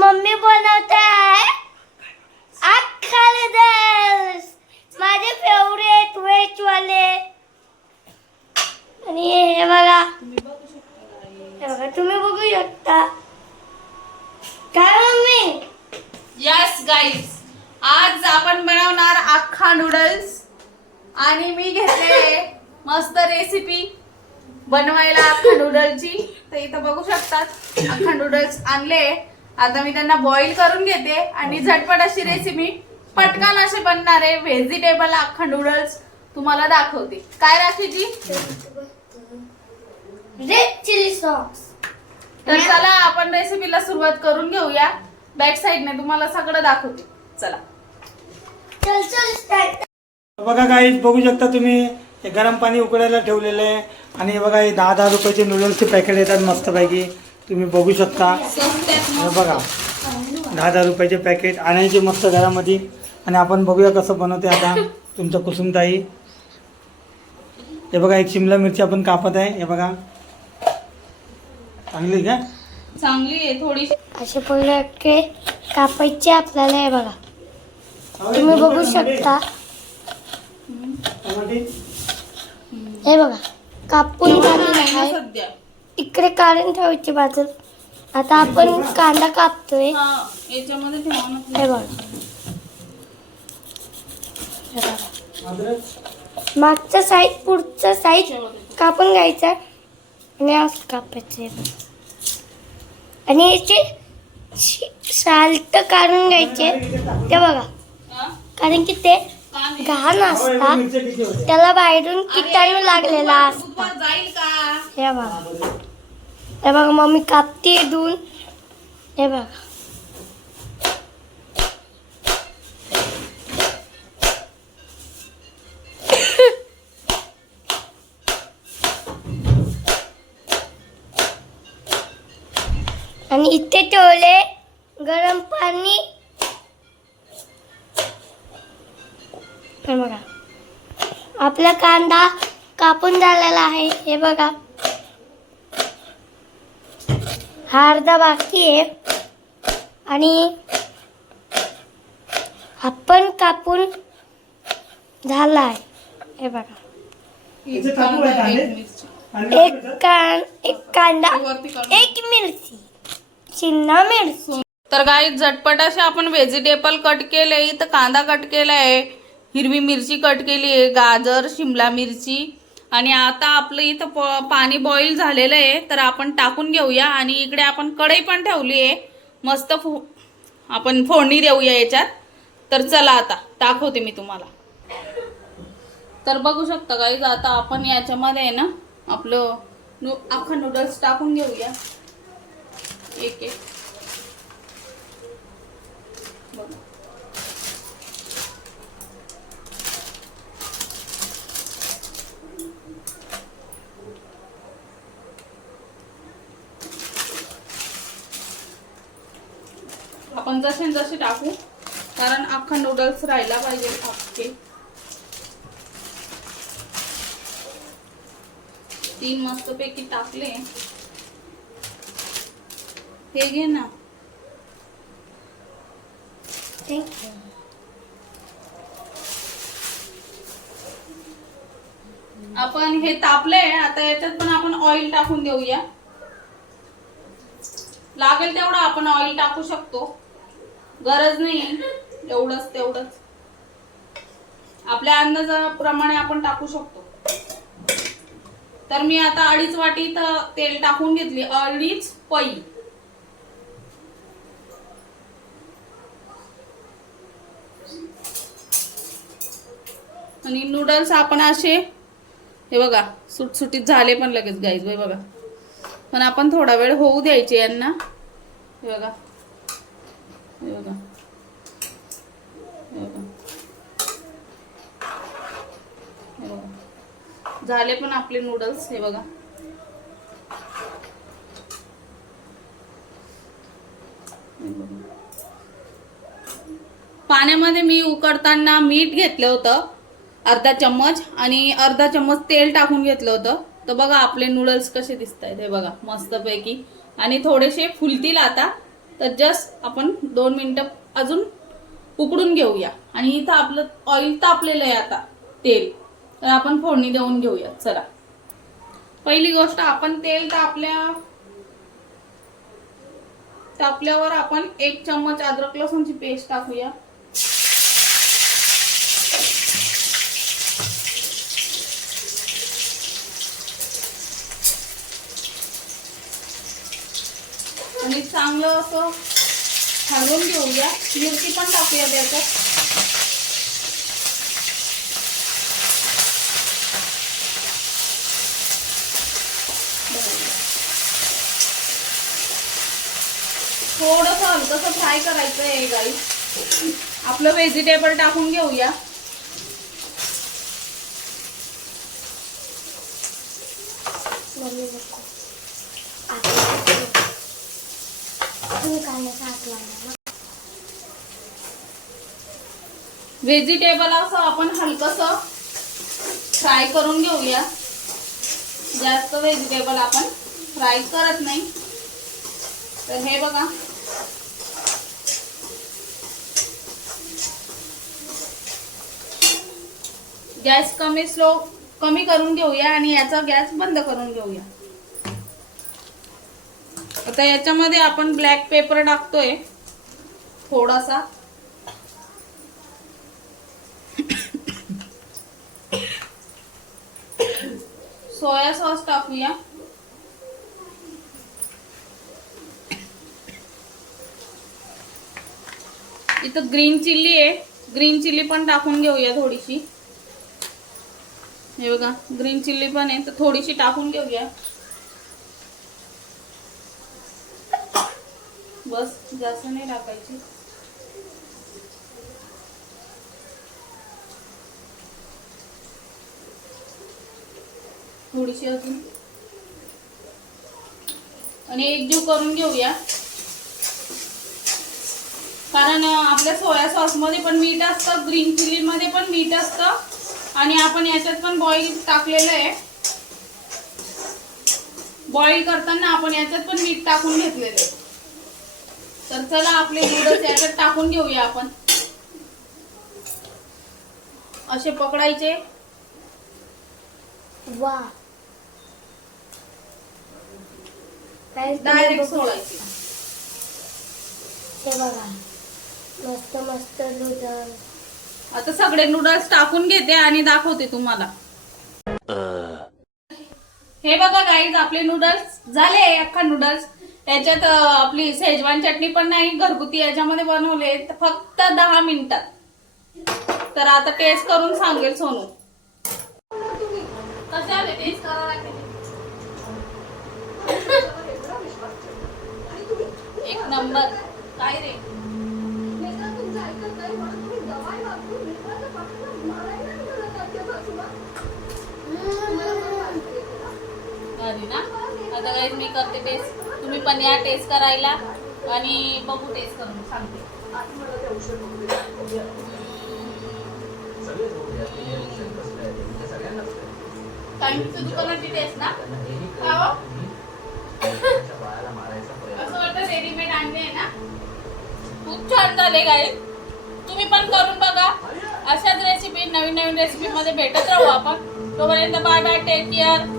Mummy बनवत आहे. अख्खा नूडल्स माझे फेवरेट व्हेज वाले. आणि हे बघा. हे बघा तुम्ही बघू शकता. काय मम्मी? यस गाईज आज आपण बनवणार अख्खा नूडल्स आणि मी घेतले मस्त रेसिपी बनवायला अख्खा नूडलची तर इथं बघू शकतात. अख्खा नूडल्स आणले. आता मी त्यांना बॉईल करून घेते आणि झटपट अशी रेसिपी पटकन असे बनणारे व्हेजिटेबल अख्खा नूडल्स तुम्हाला दाखवते. काय राखीजी रेड चिली सॉस तर चला आपण रेसिपीला सुरुवात करून घेऊया. बॅक साईडने तुम्हाला सगळं दाखवते. चला. चल चल स्टार्ट बघा काही बघू शकता तुम्ही हे गरम पाणी उकळायला ठेवलेलं आहे. आणि हे बघा हे दहा दहा रुपयाचे नूडल्सचे पॅकेट येतात मस्तपैकी. तुम्ही बघू शकता. हे बघा. दहा दहा रुपयाचे पॅकेट आणायचे मस्त घरामध्ये. आणि आपण बघूया कसं बनवते आता तुमचं कुसुमताई. हे बघा एक शिमला मिरची आपण कापत आहे. हे बघा. चांगली का? चांगली आहे थोडी असे पहिले कापायचे आपल्याला हे बघा. तुम्ही बघू शकता? हे बघा. कापून आहे. सध्या. इकडे काढून ठेवायची बाजूला आता आपण कांदा कापतोय हा याच्यामध्ये हे बघा? मागचा साईड पुढचा साईड कापून घ्यायचा आणि असं कापायचं. आणि याचे साल्ट काढून घ्यायचे ते बघा? कारण की ते. घाण असतात? त्याला बाहेरून किटाणू लागलेला असतात बुधवार जाईल का हे बघा हे बघा मम्मी कापते दून हे बघा. आणि इथे ठेवले गरम पाणी. हे बघा. आपला कांदा कापून झालेला आहे. हे बघा. हा अर्धा बाकी आहे आणि आपण कापून झाला आहे हे बघा आहे? एक मिरची. आणि एक कान एक कांदा. एक मिरची शिमला मिरची तर गाई झटपट असे आपण व्हेजिटेबल कट केले इथं कांदा कट केलाय हिरवी मिरची कट केली आहे गाजर शिमला मिरची आणि आता आपलं इथं प- पाणी बॉईल झालेलं आहे तर आपण टाकून घेऊया. आणि इकडे आपण कढई पण ठेवली आहे. मस्त फो आपण फोडणी देऊया याच्यात. तर चला आता दाखवते मी तुम्हाला. तर बघू शकता काही आता आपण याच्यामध्ये आहे ना आपलं नू अख्खा नूडल्स टाकून घेऊया. एक एक बघा. आपण जसे जसे टाकू कारण अख्खा नूडल्स राहायला पाहिजे अख्खे तीन मस्त पैकी टाकले. हे घे ना. थँक्यू आपण हे तापलंय आता याच्यात पण आपण ऑइल टाकून देऊया. लागेल तेवढं आपण ऑइल टाकू शकतो. गरज नाही. एवढंच तेवढंच. आपल्या अंदाजाप्रमाणे आपण टाकू शकतो. तर मी आता अडीच वाटी तर तेल टाकून घेतली. अडीच पई आणि नूडल्स आपण असे हे बघा सुटसुटीत झाले पण लगेच गाईज बघा. पण आपण थोडा वेळ होऊ द्यायचे यांना. हे बघा. बघा. हे बघा. झाले पण आपले नूडल्स हे बघा. हे बघा. पाण्यामध्ये मी उकडताना मीठ घेतलं होतं अर्धा चम्मच आणि अर्धा चम्मच तेल टाकून घेतलं होतं. तर बघा आपले नूडल्स कसे दिसत आहेत हे बघा मस्तपैकी. आणि थोडेसे फुलतील आता. तर जस्ट आपण दोन मिनटं अजून उकडून घेऊया. आणि इथं आपलं ऑइल तापलेलं आहे आता तेल. तर आपण फोडणी देऊन घेऊया चला. पहिली गोष्ट आपण तेल तापल्या तापल्यावर आपण एक चम्मच अद्रक लसूणची पेस्ट टाकूया आणि चांगलं असं हलवून घेऊया. मिरची पण टाकूया त्याच्यात. थोडस हलकस फ्राय करायचं आहे गाई. आपलं व्हेजिटेबल टाकून घेऊया मम्मी नको आता तुम्ही कांद्याचा हात लावला ना व्हेजिटेबल असं आपण हलकस फ्राय करून घेऊया. जास्त व्हेजिटेबल आपण फ्राय करत नाही. तर हे बघा. गॅस कमी स्लो कमी करून घेऊया आणि याचा गॅस बंद करून घेऊया. आता याच्यामध्ये आपण ब्लॅक पेपर टाकतोय. थोडासा. सोया सॉस टाकूया. इथं ग्रीन चिल्ली आहे. ग्रीन चिल्ली पण टाकून घेऊया थोडीशी. हे बघा ग्रीन चिल्ली पण आहे तर थोडीशी टाकून घेऊया. बस जास्त नाही टाकायची थोडीशी अजून. आणि एकजीव करून घेऊया. कारण आपल्या सोया सॉसमध्ये पण मीठ असतं ग्रीन चिली मध्ये पण मीठ असतं आणि आपण याच्यात पण बॉईल टाकलेलं आहे. बॉईल करताना आपण याच्यात पण मीठ टाकून घेतलेलं आहे. तर चला आपले नूडल्स याच्यात टाकून घेऊया आपण. असे पकडायचे. वा. डायरेक्ट सोडायचे. हे बघा. मस्त मस्त नूडल आता सगळे नूडल्स टाकून घेते आणि दाखवते तुम्हाला. हे बघा गाईज आपले नूडल्स झाले अख्खा नूडल्स त्याच्यात आपली शेजवान चटणी पण नाही घरगुती याच्यामध्ये बनवले तर फक्त दहा मिनिटात तर आता टेस्ट करून सांगेल सोनू. एक नंबर. काय रे? ना. आता काही मी करते टेस्ट तुम्ही पण या टेस्ट करायला आणि बघू टेस्ट करून सांगते. काहींची दुकानाची टेस्ट ना? हो. असं वाटतं रेडीमेड आणले आहे ना? खूप छान झाले गाई तुम्ही पण करून बघा. अशाच रेसिपी नवीन नवीन रेसिपी मध्ये भेटत राहू आपण. तोपर्यंत बाय बाय टेक केअर